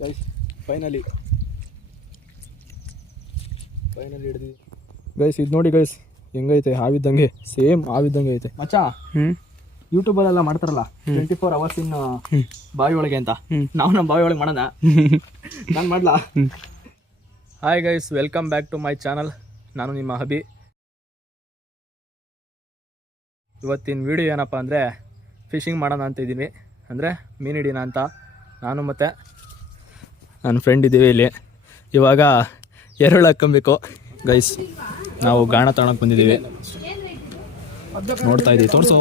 Guys finally finally ಹಿಡಿದಿದ್ವಿ guys ಇದು ನೋಡಿ ಗೈಸ್ ಹೆಂಗೈತೆ? ಹಾವಿದ್ದಂಗೆ ಸೇಮ್ ಹಾವಿದ್ದಂಗೆ ಐತೆ. ಮಚ್ಚಾ ಹ್ಞೂ ಯೂಟ್ಯೂಬಲ್ಲೆಲ್ಲ ಮಾಡ್ತಾರಲ್ಲ ಟ್ವೆಂಟಿ ಫೋರ್ ಅವರ್ಸ್ ಇನ್ ಬಾವಿ ಒಳಗೆ ಅಂತ. ನಾವು ನಮ್ಮ ಬಾವಿ ಒಳಗೆ ಮಾಡೋಣ. ನಾನು ಮಾಡ್ಲಾ? Hi guys welcome back to my channel ನಾನು ನಿಮ್ಮ ಹಬಿ. ಇವತ್ತಿನ ವಿಡಿಯೋ ಏನಪ್ಪ ಅಂದರೆ ಫಿಶಿಂಗ್ ಮಾಡೋಣ ಅಂತ ಇದ್ದೀನಿ. ಅಂದರೆ ಮೀನು ಹಿಡಿಯೋಣ ಅಂತ. ನಾನು ಮತ್ತು ನನ್ನ ಫ್ರೆಂಡ್ ಇದ್ದೀವಿ ಇಲ್ಲಿ. ಇವಾಗ ಎರುಳು ಹಾಕೊಬೇಕು ಗೈಸ್ ನಾವು ಗಾಣ ತಗೊಳಕ್ಕೆ ಬಂದಿದ್ದೀವಿ ನೋಡ್ತಾ ಇದ್ದೀವಿ ತೋರಿಸೋ.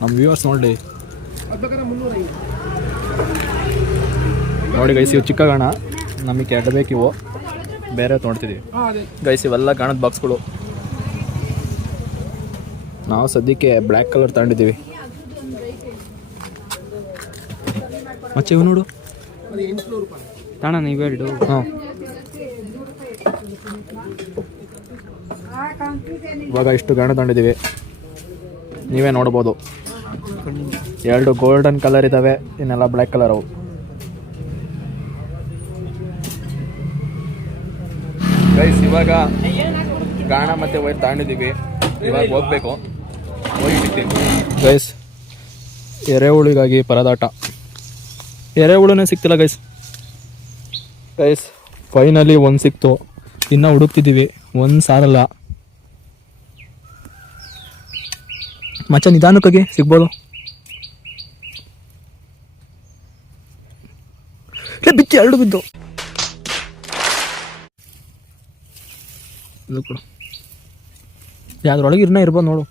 ನಮ್ಮ ವ್ಯೂವರ್ಸ್ ನೋಡಿ. ನೋಡಿ ಗೈಸ್ ಇವು ಚಿಕ್ಕ ಗಾಣ. ನಮಗೆ ಎಡಬೇಕಿವು ಬೇರೆ ತೊಗೊಳ್ತಿದ್ದೀವಿ ಗೈಸ್ ಇವೆಲ್ಲ ಗಾಣದ ಬಾಕ್ಸ್ಗಳು ನಾವು ಸದ್ಯಕ್ಕೆ ಬ್ಲ್ಯಾಕ್ ಕಲರ್ ತಗೊಂಡಿದ್ದೀವಿ ಮತ್ತೆ ಇವು ನೋಡು. ತಾಣ ಇವೆರಡು ಹಾಂ. ಇವಾಗ ಇಷ್ಟು ಗಣ ತಗೊಂಡಿದ್ದೀವಿ ನೀವೇ ನೋಡ್ಬೋದು. ಎರಡು ಗೋಲ್ಡನ್ ಕಲರ್ ಇದ್ದಾವೆ ಇನ್ನೆಲ್ಲ ಬ್ಲ್ಯಾಕ್ ಕಲರ್ ಅವು. ಗೈಸ್ ಇವಾಗ ಗಾಣ ಮತ್ತೆ ವೈರ್ ತಗೊಂಡಿದ್ದೀವಿ. ಇವಾಗ ಹೋಗ್ಬೇಕು. ಹೋಗಿ ಗೈಸ್ ಎರೆಹುಳಿಗಾಗಿ ಪರದಾಟ. ಎರೆಹುಳುನೇ ಸಿಕ್ತಿಲ್ಲ ಗೈಸ್ ಗೈಸ್ ಫೈನಲಿ ಒಂದು ಸಿಕ್ತು. ಇನ್ನೂ ಹುಡುಕ್ತಿದ್ದೀವಿ. ಒಂದು ಸಾರಲ್ಲ. ಮಚ್ಚ ನಿಧಾನಕ್ಕಾಗಿ ಸಿಗ್ಬೋದು. ಏ, ಬಿಚ್ಚಿ ಎರಡು ಬಿದ್ದು. ಯಾವ್ದ್ರೊಳಗೆ ಇರ್ನ ಇರ್ಬೋದು ನೋಡು.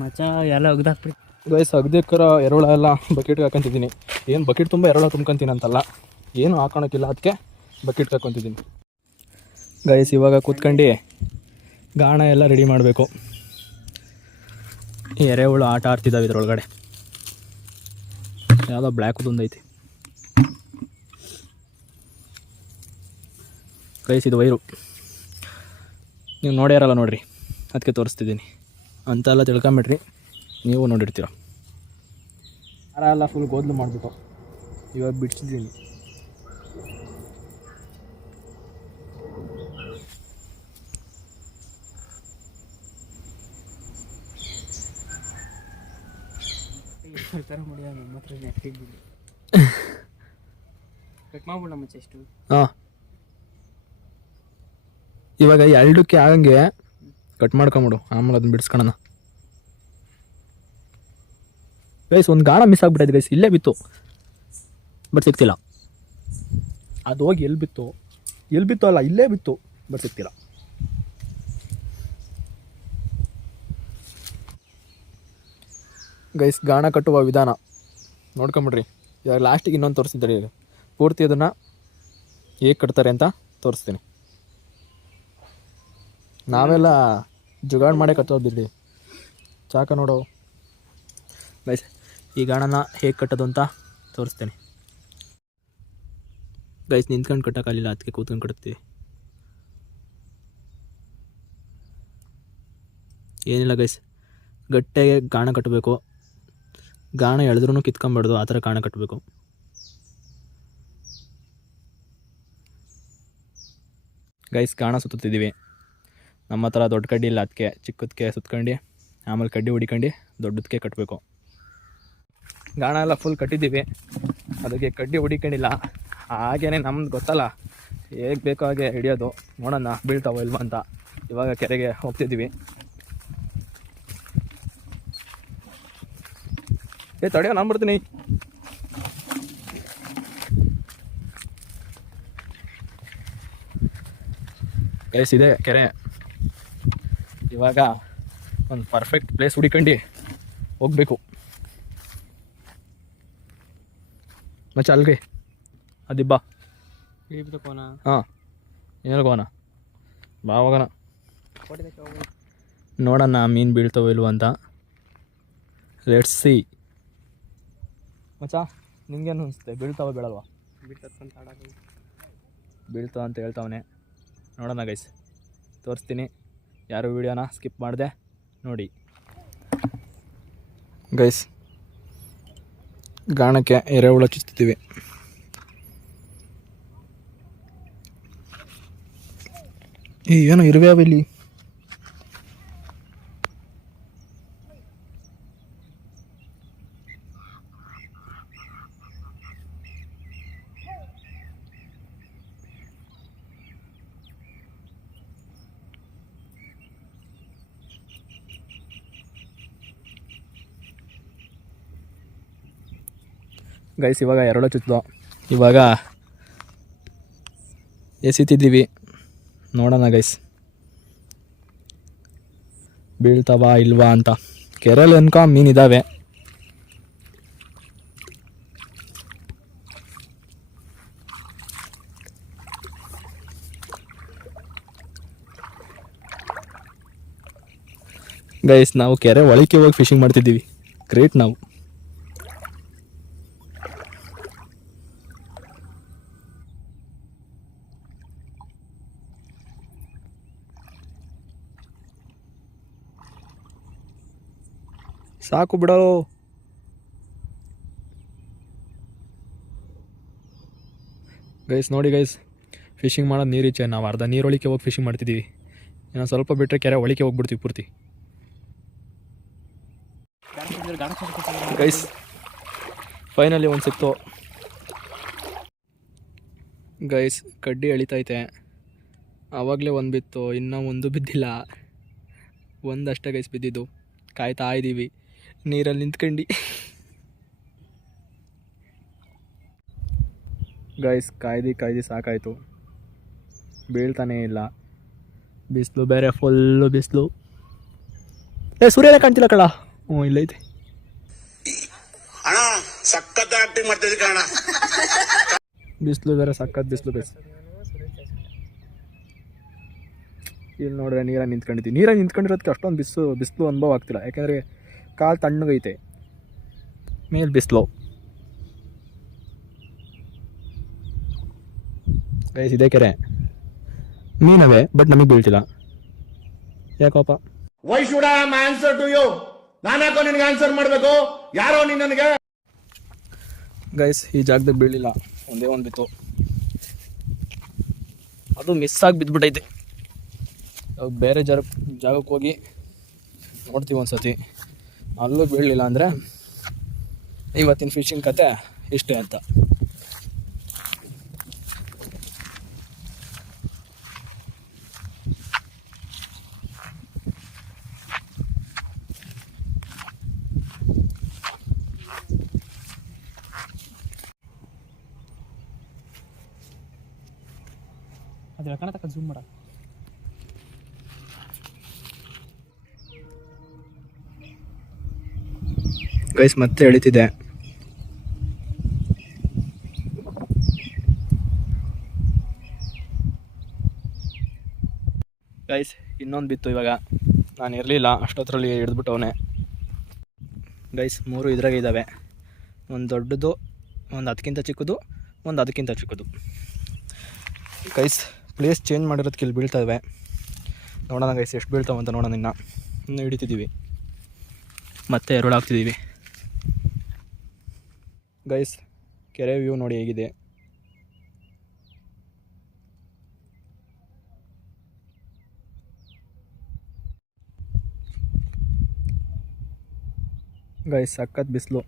ಮಚ್ಚ ಎಲ್ಲ ಒಗ್ದಾಕ್ಬಿಡಿ ಗೈಸ್ ಅಗ್ದಕ್ಕರ ಎರೋಳ ಎಲ್ಲ ಬಕೆಟ್ಗೆ ಹಾಕೊಂತಿದ್ದೀನಿ. ಏನು ಬಕೆಟ್ ತುಂಬ ಎರಳ ತುಂಬ್ಕೊತೀನಂತಲ್ಲ, ಏನು ಹಾಕೊಳಕ್ಕಿಲ್ಲ ಅದಕ್ಕೆ ಬಕೆಟ್ ತಗೊತಿದ್ದೀನಿ ಗೈಸ್ ಇವಾಗ ಕೂತ್ಕೊಂಡು ಗಾಣ ಎಲ್ಲ ರೆಡಿ ಮಾಡಬೇಕು. ಎರೆಹುಳು ಆಟ ಆಡ್ತಿದ್ದಾವೆ ಇದ್ರೊಳಗಡೆ. ಯಾವುದೋ ಬ್ಲ್ಯಾಕ್ ಐತಿ. ಗೈಸ್ ಇದು ವೈರು. ನೀವು ನೋಡ್ಯಾರಲ್ಲ ನೋಡ್ರಿ ಅದಕ್ಕೆ ತೋರಿಸ್ತಿದ್ದೀನಿ. ಅಂತೆಲ್ಲ ತಿಳ್ಕೊಂಬಿಟ್ರಿ, ನೀವು ನೋಡಿರ್ತೀರ. ಹಾರ ಎಲ್ಲ ಫುಲ್ ಗೋದ್ಲು ಮಾಡಿಬಿಟ್ಟು. ಇವಾಗ ಬಿಡ್ಸಿದ್ದೀನಿ. ಕಟ್ ಎಷ್ಟು ಹಾಂ. ಇವಾಗ ಎರಡಕ್ಕೆ ಆಗಂಗೆ ಕಟ್ ಮಾಡ್ಕೊಂಬಿಡು. ಆಮೇಲೆ ಅದನ್ನ ಬಿಡಿಸ್ಕೊಳ್ಳೋಣ ಗೈಸ್ ಒಂದು ಗಾಣ ಮಿಸ್ ಆಗಿಬಿಟ್ಟಿದೆ ಗೈಸ್ ಇಲ್ಲೇ ಬಿತ್ತು. ಬಟ್ ಸಿಗ್ತಿಲ್ಲ. ಅದು ಹೋಗಿ ಎಲ್ಲಿ ಬಿತ್ತು? ಎಲ್ಲಿ ಬಿತ್ತು ಅಲ್ಲ, ಇಲ್ಲೇ ಬಿತ್ತು. ಬಟ್ ಸಿಗ್ತಿಲ್ಲ. ಗೈಸ್ ಗಾಣ ಕಟ್ಟುವ ವಿಧಾನ. ನೋಡ್ಕೊಂಬಿಡ್ರಿ. ಇವಾಗ ಲಾಸ್ಟಿಗೆ ಇನ್ನೊಂದು ಈಗ. ಪೂರ್ತಿ ಅದನ್ನು ಹೇಗೆ ಕಟ್ತಾರೆ ಅಂತ ತೋರಿಸ್ತೀನಿ. ನಾವೆಲ್ಲ ಜುಗಾಡ್ ಮಾಡೇ ಬಿಡಿ ಚಾಕ ನೋಡು. ಗೈಸ್ ಈ ಗಾಣನ ಹೇಗೆ ಕಟ್ಟೋದು ಅಂತ ತೋರಿಸ್ತೇನೆ. ಗೈಸ್ ನಿಂತ್ಕೊಂಡು ಕಟ್ಟೋಕ್ಕಾಗಲಿಲ್ಲ ಅದಕ್ಕೆ ಕೂತ್ಕೊಂಡು ಕಟ್ತೀವಿ. ಏನಿಲ್ಲ ಗೈಸ್ ಗಟ್ಟೆಗೆ ಗಾಣ ಕಟ್ಟಬೇಕು. ಗಾಣ ಎಳೆದ್ರೂ ಕಿತ್ಕೊಂಬಾರ್ದು, ಆ ಥರ ಗಾಣ ಕಟ್ಟಬೇಕು. ಗೈಸ್ ಗಾಣ ಸುತ್ತಿದ್ದೀವಿ ನಮ್ಮ ಹತ್ರ ದೊಡ್ಡ ಕಡ್ಡಿ ಇಲ್ಲ, ಅದಕ್ಕೆ ಚಿಕ್ಕದಕ್ಕೆ ಸುತ್ಕೊಂಡು, ಆಮೇಲೆ ಕಡ್ಡಿ ಹೊಡಿಕೊಂಡು ದೊಡ್ಡದಕ್ಕೆ ಕಟ್ಟಬೇಕು ಗಾಣ ಎಲ್ಲ ಫುಲ್ ಕಟ್ಟಿದ್ದೀವಿ. ಅದಕ್ಕೆ ಕಡ್ಡಿ ಹೊಡಿಕೊಂಡಿಲ್ಲ. ಹಾಗೇನೆ ನಮ್ದು ಗೊತ್ತಲ್ಲ? ಹೇಗೆ ಬೇಕೋ ಹಾಗೆ ಹಿಡಿಯೋದು. ನೋಡೋಣ ಬೀಳ್ತಾವೋ ಇಲ್ವ ಅಂತ. ಇವಾಗ ಕೆರೆಗೆ ಹೋಗ್ತಿದ್ದೀವಿ. ಏ, ತಡೆಯೋ, ನಾನು ಬರ್ತೀನಿ. ಪ್ಲೇಸ್ ಇದೆ ಕೆರೆ. ಇವಾಗ ಒಂದು ಪರ್ಫೆಕ್ಟ್ ಪ್ಲೇಸ್ ಹುಡಿಕೊಂಡು ಹೋಗ್ಬೇಕು. ಮಚ್ಚ चल ಅದಿಬ್ಬಾ ಇಳಿಬಿಟ್ಟು ಕೋನ ಹಾಂ ಹೇಳ್ಕೋಣ ಬಾ ಹೋಗೋಣ ನೋಡೋಣ ಮೀನು ಬೀಳ್ತಾವೋ ಇಲ್ವೋ ಅಂತ ಲೆಟ್ಸ್ ಸಿ ಮಚ್ಚ ನಿಂಗೇನು ಅನಿಸುತ್ತೆ ಬೀಳ್ತಾವ ಬೀಳಲ್ವಾ ಬೀಳ್ತಾವ ಅಂತ ಹೇಳ್ತಾವನೆ ನೋಡೋಣ ಗೈಸ್ ತೋರಿಸ್ತೀನಿ ಯಾರು ವೀಡಿಯೋನ ಸ್ಕಿಪ್ ಮಾಡಿದೆ. ನೋಡಿ. ಗೈಸ್ ಗಾಣಕ್ಕೆ ಎರೆಹುಳ ಚುಚ್ತಿದ್ದೀವಿ ಏನೋ ಇರುವೆ ಇಲ್ಲಿ? ಗೈಸ್ ಇವಾಗ ಎರಡೋ ಚುಚ್ಚಿದೋ ಇವಾಗ ಎಸಿತಿದ್ದೀವಿ. ನೋಡೋಣ ಗೈಸ್ ಬೀಳ್ತಾವ ಇಲ್ವಾ ಅಂತ. ಕೆರೆಯಲ್ಲಿ ಅನ್ಕೊ ಮೀನಿದ್ದಾವೆ ಗೈಸ್ ನಾವು ಕೆರೆ ಒಳಕ್ಕೆ ಹೋಗಿ ಫಿಶಿಂಗ್ ಮಾಡ್ತಿದ್ದೀವಿ. ಗ್ರೇಟ್ ನಾವು. ಸಾಕು ಬಿಡೋ. ಗೈಸ್ ನೋಡಿ ಗೈಸ್ ಫಿಶಿಂಗ್ ಮಾಡೋದು ನೀರೀಚೆ ನಾವು ಅರ್ಧ ನೀರೊಳಿಕೆ ಹೋಗಿ ಫಿಶಿಂಗ್ ಮಾಡ್ತಿದ್ದೀವಿ ಇನ್ನೊಂದು ಸ್ವಲ್ಪ ಬಿಟ್ಟರೆ ಕೆರೆ ಒಳಿಕೆ ಹೋಗ್ಬಿಡ್ತೀವಿ ಪೂರ್ತಿ. ಗೈಸ್ ಫೈನಲಿ ಒಂದು ಸಿಕ್ತು. ಗೈಸ್ ಕಡ್ಡಿ ಎಳಿತೈತೆ. ಆವಾಗಲೇ ಒಂದು ಬಿತ್ತು, ಇನ್ನೂ ಒಂದು ಬಿದ್ದಿಲ್ಲ. ಒಂದಷ್ಟೇ ಗೈಸ್ ಬಿದ್ದಿದ್ದು. ಕಾಯ್ತಾ ಇದ್ದೀವಿ ನೀರಲ್ಲಿ ನಿಂತ್ಕೊಂಡು. ಗೈಸ್ ಕಾಯ್ದು ಕಾಯ್ದು ಸಾಕಾಯಿತು. ಬೀಳ್ತಾನೇ ಇಲ್ಲ. ಬಿಸಿಲು ಬೇರೆ ಫುಲ್ಲು ಬಿಸಿಲು. ಏ ಸೂರ್ಯನೇ ಕಾಣ್ತಿಲ್ಲ ಕಳ ಹ್ಞೂ ಇಲ್ಲೈತೆ ಬಿಸಿಲು ಬೇರೆ ಸಕ್ಕತ್ ಬಿಸಿಲು ಬಿಸಿಲು ಇಲ್ಲಿ ನೋಡ್ರೆ ನೀರಾಗಿ ನಿಂತ್ಕೊಂಡಿದ್ದೀವಿ ನೀರಾಗಿ ನಿಂತ್ಕೊಂಡಿರೋದಕ್ಕೆ ಅಷ್ಟೊಂದು ಬಿಸಿಲು ಬಿಸಿಲು ಅನುಭವ ಆಗ್ತಿಲ್ಲ. ಯಾಕೆಂದರೆ ಕಾಲು ತಣ್ಣಗೈತೆ. ಮೇಲ್ ಬಿಸಿಲು. ಗೈಸ್ ಇದೇ ಕೆರೆ. ಮೀನವೆ ಬಟ್ ನಮಗೆ ಬೀಳ್ತಿಲ್ಲ. ಯಾಕೋಪ why should I answer to you ನಾನಾಕೋ ನಿನ್ಗೆ ಆನ್ಸರ್ ಮಾಡಬೇಕು. ಯಾರೋ ನೀನು ನನಗೆ? ಗೈಸ್ ಈ ಜಾಗದಾಗ ಬೀಳಿಲ್ಲ. ಒಂದೇ ಒಂದು ಬಿತ್ತು. ಅದು ಮಿಸ್ ಆಗಿ ಬಿದ್ದುಬಿಟ್ಟೈತೆ ಬೇರೆ ಜಾಗ ಜಾಗಕ್ಕೆ ಹೋಗಿ ನೋಡ್ತೀವಿ ಒಂದು ಸತಿ ಅಲ್ಲೂ ಬೀಳಲಿಲ್ಲ ಅಂದರೆ ಇವತ್ತಿನ ಫಿಶಿಂಗ್ ಕತೆ ಇಷ್ಟೇ ಅಂತ. ಅದು ಕಣತಕ್ಕ ಜೂಮ್ ಮಾಡ. ಗೈಸ್, ಮತ್ತೆ ಎಳಿತಿದೆ. ಗೈಸ್, ಇನ್ನೊಂದು ಬಿತ್ತು ಇವಾಗ. ನಾನು ಇರಲಿಲ್ಲ ಅಷ್ಟೊತ್ತರಲ್ಲಿ ಹಿಡಿದ್ಬಿಟ್ಟವನೆ. ಗೈಸ್, ಮೂರು ಇದ್ರಾಗೆ ಇದ್ದಾವೆ ಒಂದು ದೊಡ್ಡದು, ಒಂದು ಅದಕ್ಕಿಂತ ಚಿಕ್ಕದು, ಒಂದು ಅದಕ್ಕಿಂತ ಚಿಕ್ಕದು. ಗೈಸ್ ಪ್ಲೇಸ್ ಚೇಂಜ್ ಮಾಡಿರೋದಕ್ಕೆ ಇಲ್ಲಿ ಬೀಳ್ತವೆ ನೋಡೋಣ ಗೈಸ್, ಎಷ್ಟು ಬೀಳ್ತಾವಂತ ನೋಡೋಣ ಇನ್ನು. ಇನ್ನು ಹಿಡಿತಿದ್ದೀವಿ ಮತ್ತೆ ಎರಡು ಹಾಕ್ತಿದ್ದೀವಿ ಗೈಸ್ ಕೆರೆ ವ್ಯೂ ನೋಡಿ ಹೇಗಿದೆ. ಗೈಸ್ ಸಖತ್ ಬಿಸಿಲು.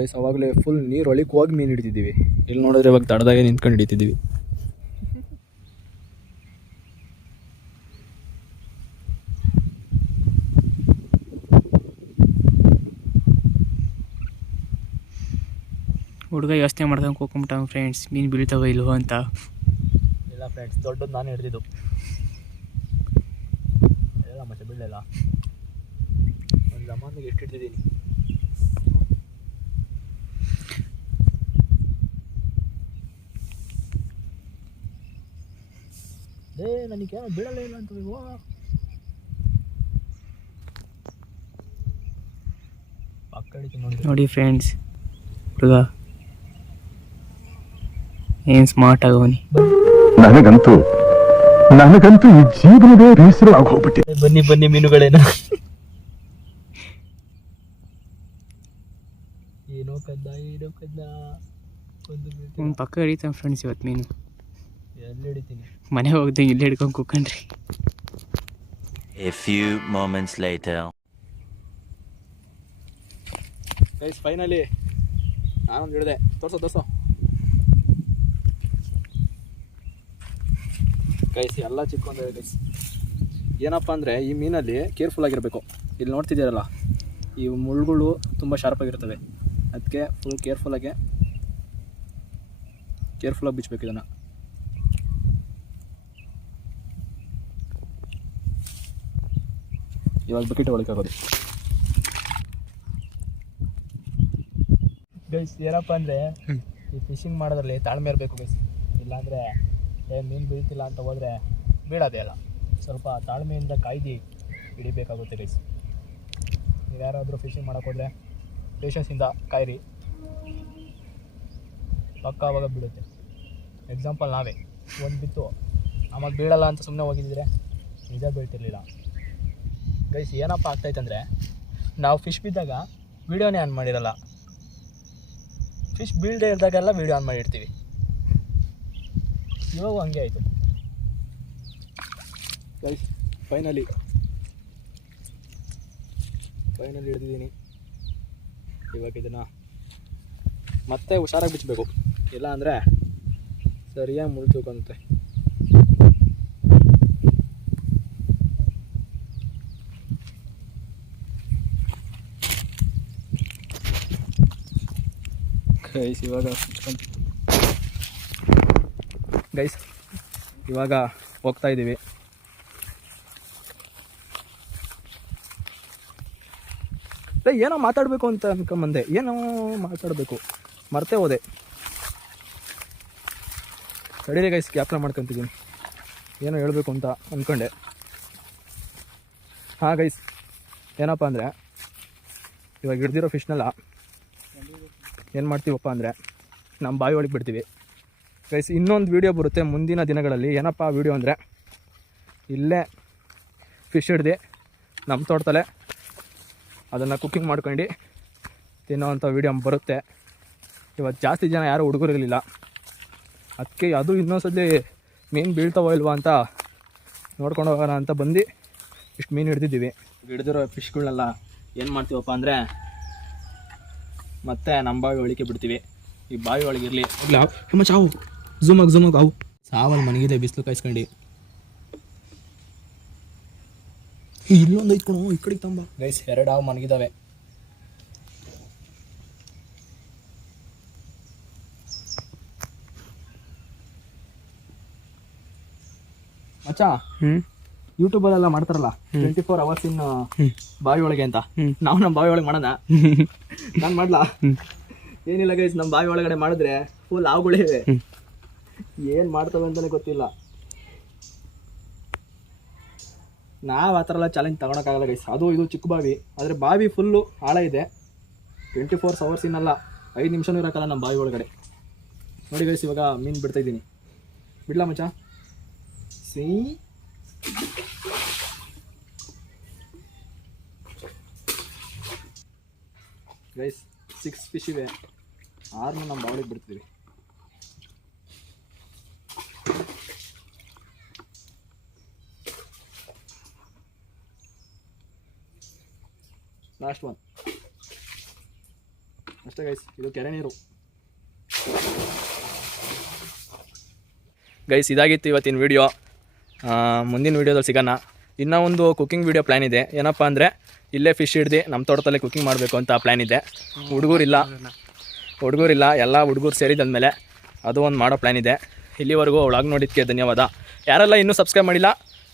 ಗೈಸ್ ಅವಾಗಲೇ ಫುಲ್ ನೀರು ಒಳಗೆ ಹೋಗಿ ಮೀನು ಹಿಡಿದಿದ್ದೀವಿ. ಇಲ್ಲಿ ನೋಡಿದ್ರೆ ಇವಾಗ ತಡದಾಗೆ ನಿಂತ್ಕೊಂಡು ಹಿಡಿತಿದ್ದೀವಿ ಹುಡುಗ ಯೋಚನೆ ಮಾಡ್ದಂಗೆ ಹೋಗ್ಕೊಂಬಿಟ್ಟ ಫ್ರೆಂಡ್ಸ್ ಮೀನು ಬೀಳ್ತಾವ ಇಲ್ವೋ ಅಂತ. ಇಲ್ಲ ಫ್ರೆಂಡ್ಸ್ ದೊಡ್ಡದು ನಾನು ಹಿಡಿದಿದ್ದು. ಎಲ್ಲ ಮತ್ತೆ ಬೀಳಲ್ಲ ಒಂದು ಜಮಾನಿಗೆ ಎಷ್ಟು ಹಿಡ್ದಿದ್ದೀನಿ? ಏ ನನಗೆ ಏನೋ ಇಲ್ಲ ಅಂತ ನೀವು. ಪಕ್ಕ ನೋಡಿ ನೋಡಿ ಫ್ರೆಂಡ್ಸ್ ಹುಡುಗ. ಏನು ಸ್ಮಾರ್ಟ್ ಆಗವನಿ. ನನಗಂತೂ ನನಗಂತೂ ಈ ಜೀವನವೇ ಬೇಸರ ಆಗೋಗ್ಬಿಟ್ಟೆ ಬನ್ನಿ ಬನ್ನಿ ಮೀನುಗಳೇನ. ಏನೋ ಕದ್ದ ಏನೋ ಕದ್ದ. ಒಂದು ಪಕ್ಕ ಹಿಡಿತಾನೆ ಫ್ರೆಂಡ್ಸ್ ಇವತ್ತು ಮೀನು. ಮನೆ ಹೋಗ್ತೀನಿ ಇಲ್ಲಿ ಹಿಡ್ಕೊಂಡು ಕೂಕೊಂಡ್ರಿ a few moments later. Guys finally ನಾನೊಂದು ಹಿಡಿದೆ. ತೋರ್ಸೋ ತೋರ್ಸೋ. ಗೈಸ್ ಎಲ್ಲ ಚಿಕ್ಕೊಂಡಿದೆ ಗೈಸ್ ಏನಪ್ಪ ಅಂದರೆ ಈ ಮೀನಲ್ಲಿ ಕೇರ್ಫುಲ್ ಆಗಿರಬೇಕು. ಇಲ್ಲಿ ನೋಡ್ತಿದ್ದೀರಲ್ಲ ಈ ಮುಳ್ಳುಗಳು ತುಂಬ ಶಾರ್ಪ್ ಆಗಿರ್ತವೆ. ಅದಕ್ಕೆ ಫುಲ್ ಕೇರ್ಫುಲ್ಲಾಗೆ ಕೇರ್ಫುಲ್ಲಾಗಿ ಬಿಚ್ಚಬೇಕು ಇದನ್ನು. ಇವಾಗ ಬಕೆಟ್ ಒಳಕಾಗೋದು ಗೈಸ್ ಏನಪ್ಪ ಅಂದರೆ ಈ ಫಿಶಿಂಗ್ ಮಾಡೋದ್ರಲ್ಲಿ ತಾಳ್ಮೆ ಇರಬೇಕು ಗೈಸ್ ಇಲ್ಲಾಂದರೆ ಏನು ಮೀನು ಬೀಳ್ತಿಲ್ಲ ಅಂತ ಹೋದರೆ ಬೀಳೋದೇ ಇಲ್ಲ. ಸ್ವಲ್ಪ ತಾಳ್ಮೆಯಿಂದ ಕಾಯ್ದು ಹಿಡಿಬೇಕಾಗುತ್ತೆ ಗೈಸ್ ನೀವು ಯಾರಾದರೂ ಫಿಶಿಂಗ್ ಮಾಡೋಕೆ ಹೋದರೆ ಪೇಷನ್ಸಿಂದ ಕಾಯಿರಿ. ಪಕ್ಕ ಅವಾಗ ಬೀಳುತ್ತೆ. ಎಕ್ಸಾಂಪಲ್ ನಾವೇ. ಒಂದು ಬಿತ್ತು. ಆಮೇಲೆ ಬೀಳಲ್ಲ ಅಂತ ಸುಮ್ಮನೆ ಹೋಗಿದ್ದಿದ್ರೆ ನಿಜ ಬೀಳ್ತಿರ್ಲಿಲ್ಲ. ಗೈಸ್, ಏನಪ್ಪ ಆಗ್ತೈತೆ ಅಂದರೆ ನಾವು ಫಿಶ್ ಬಿದ್ದಾಗ ವೀಡಿಯೋನೇ ಆನ್ ಮಾಡಿರಲ್ಲ. ಫಿಶ್ ಬೀಳದೆ ಇದ್ದಾಗೆಲ್ಲ ವೀಡಿಯೋ ಆನ್ ಮಾಡಿರ್ತೀವಿ. ಇವಾಗ ಹಂಗೆ ಆಯಿತು. ಗೈಸ್ ಫೈನಲಿ ಫೈನಲಿ ಹಿಡಿದಿದ್ದೀನಿ. ಇವಾಗ ಇದನ್ನು ಮತ್ತೆ ಹುಷಾರಾಗಿ ಬಿಚ್ಚಬೇಕು ಇಲ್ಲ ಅಂದರೆ ಸರಿಯಾಗಿ ಮುಳ್ತುಕೊಂತೆ ಗೈಸ್ ಇವಾಗ ಗೈಸ್ ಇವಾಗ ಹೋಗ್ತಾ ಇದ್ದೀವಿ ಏನೋ ಮಾತಾಡಬೇಕು ಅಂತ ಅನ್ಕೊಂಬಂದೆ. ಏನೋ ಮಾತಾಡಬೇಕು. ಮರ್ತೇ ಹೋದೆ. ಸಡೀರಿ ಗೈಸ್ ಕ್ಯಾಪ್ನ ಮಾಡ್ಕೊತಿದ್ದೀನಿ. ಏನೋ ಹೇಳಬೇಕು ಅಂತ ಅಂದ್ಕೊಂಡೆ ಹಾಂ ಗೈಸ್ ಏನಪ್ಪ ಅಂದರೆ, ಇವಾಗ ಹಿಡ್ದಿರೋ ಫಿಶ್ನೆಲ್ಲ ಏನು ಮಾಡ್ತೀವಪ್ಪ ಅಂದರೆ ನಮ್ಮ ಬಾಯಿ ಒಳಗೆ ಬಿಡ್ತೀವಿ. ಗೈಸ್ ಇನ್ನೊಂದು ವೀಡಿಯೋ ಬರುತ್ತೆ ಮುಂದಿನ ದಿನಗಳಲ್ಲಿ. ಏನಪ್ಪ ವೀಡಿಯೋ ಅಂದರೆ? ಇಲ್ಲೇ ಫಿಶ್ ಹಿಡ್ದು ನಮ್ಮ ತೋಟದಲ್ಲೇ ಅದನ್ನು ಕುಕ್ಕಿಂಗ್ ಮಾಡ್ಕೊಂಡು ತಿನ್ನೋವಂಥ ವೀಡಿಯೋ ಬರುತ್ತೆ. ಇವತ್ತು ಜಾಸ್ತಿ ಜನ ಯಾರೂ ಹುಡುಗರಿರಲಿಲ್ಲ. ಅದಕ್ಕೆ ಅದು ಇನ್ನೊಂದ್ಸತಿ ಮೀನು ಬೀಳ್ತಾವೋ ಇಲ್ವಾ ಅಂತ ನೋಡ್ಕೊಂಡು ಹೋಗೋಣ ಅಂತ ಬಂದು ಇಷ್ಟು ಮೀನು ಹಿಡ್ದಿದ್ದೀವಿ. ಹಿಡ್ದಿರೋ ಫಿಶ್ಗಳನ್ನೆಲ್ಲ ಏನು ಮಾಡ್ತೀವಪ್ಪ ಅಂದರೆ ಮತ್ತೆ ನಮ್ಮ ಬಾವಿ ಒಳಿಕೆ ಬಿಡ್ತೀವಿ. ಈ ಬಾವಿ ಒಳಗಿರಲಿ ಇರಲಿ. ಅಮ್ಮ ಚಾವು ಝೂಮಾಗಿ ಝೂಮಾಗಿ ಅವು ಸಾವಲ್ಲಿ ಮನಗಿದೆ ಬಿಸಿಲು ಕಾಯಿಸ್ಕೊಂಡು. ಇಲ್ಲೊಂದು ಐತ್ಕೊಂಡು ಈ ಕಡೆಗೆ ತಂಬ. ಗೈಸ್ ಎರಡು ಹಾವು ಮನಗಿದಾವೆ. ಮಚ್ಚ? ಹ್ಞೂ ಯೂಟ್ಯೂಬಲ್ಲೆಲ್ಲ ಮಾಡ್ತಾರಲ್ಲ ಟ್ವೆಂಟಿ ಫೋರ್ ಅವರ್ಸ್ ಇನ್ ಬಾವಿ ಒಳಗೆ ಅಂತ. ನಾವು ನಮ್ಮ ಬಾವಿ ಒಳಗೆ ಮಾಡೋಣ. ನಾನು ಮಾಡ್ಲಾ? ಏನಿಲ್ಲ ಗೈಸ್ ನಮ್ಮ ಬಾವಿ ಒಳಗಡೆ ಮಾಡಿದ್ರೆ ಫುಲ್ ಹಾವುಗಳಿವೆ ಏನು ಮಾಡ್ತವೆ ಅಂತಾನೆ ಗೊತ್ತಿಲ್ಲ. ನಾವು ಆ ಥರ ಎಲ್ಲ ಚಾಲೆಂಜ್ ತಗೊಳಕ್ಕಾಗಲ್ಲ ಗೈಸ್ ಅದು ಇದು ಚಿಕ್ಕ ಬಾವಿ. ಆದರೆ ಬಾವಿ ಫುಲ್ಲು ಆಳ ಇದೆ. ಟ್ವೆಂಟಿ ಫೋರ್ ಅವರ್ಸ್ ಇನ್ನಲ್ಲ. ಐದು ನಿಮಿಷನೂ ಇರೋಕ್ಕಲ್ಲ ನಮ್ಮ ಬಾವಿ ಒಳಗಡೆ. ನೋಡಿ ಗೈಸ್ ಇವಾಗ ಮೀನು ಬಿಡ್ತಾ ಇದ್ದೀನಿ. ಬಿಡ್ಲಾ ಮಚ್ಚ? ಸಿ ಗೈಸ್ ಸಿಕ್ಸ್ ಫಿಶ್ ಇವೆ. ಆರನ್ನು ನಮ್ಮ ಬಾಡಿಗೆ ಬಿಡ್ತೀವಿ. ಲಾಸ್ಟ್ ಒನ್ ಅಷ್ಟೇ ಗೈಸ್ ಇದು ಕೆರೆ ನೀರು. ಗೈಸ್ ಇದಾಗಿತ್ತು ಇವತ್ತಿನ ವಿಡಿಯೋ ಮುಂದಿನ ವೀಡಿಯೋದಲ್ಲಿ ಸಿಗೋಣ. ಇನ್ನೂ ಒಂದು ಕುಕಿಂಗ್ ವಿಡಿಯೋ ಪ್ಲ್ಯಾನ್ ಇದೆ. ಏನಪ್ಪ ಅಂದರೆ, ಇಲ್ಲೇ ಫಿಶ್ ಹಿಡ್ದು ನಮ್ಮ ತೋಟದಲ್ಲೇ ಕುಕ್ಕಿಂಗ್ ಮಾಡಬೇಕು ಅಂತ ಪ್ಲ್ಯಾನ್ ಇದೆ. ಹುಡುಗರಿಲ್ಲ. ಹುಡುಗರಿಲ್ಲ. ಎಲ್ಲ ಹುಡುಗರು ಸೇರಿದಂದಮೇಲೆ ಅದು ಒಂದು ಮಾಡೋ ಪ್ಲ್ಯಾನ್ ಇದೆ. ಇಲ್ಲಿವರೆಗೂ ವ್ಲಾಗ್ ನೋಡಿದ್ದಕ್ಕೆ ಧನ್ಯವಾದ. ಯಾರೆಲ್ಲ ಇನ್ನೂ ಸಬ್ಸ್ಕ್ರೈಬ್ ಮಾಡಿಲ್ಲ,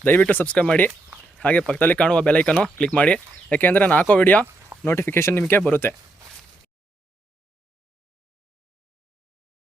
ದಯವಿಟ್ಟು ಸಬ್ಸ್ಕ್ರೈಬ್ ಮಾಡಿ. ಹಾಗೆ ಪಕ್ಕದಲ್ಲಿ ಕಾಣುವ ಬೆಲೈಕನ್ನು ಕ್ಲಿಕ್ ಮಾಡಿ. ಯಾಕೆಂದರೆ ನಾನು ಹಾಕೋ ವಿಡಿಯೋ ನೋಟಿಫಿಕೇಷನ್ ನಿಮಗೆ ಬರುತ್ತೆ.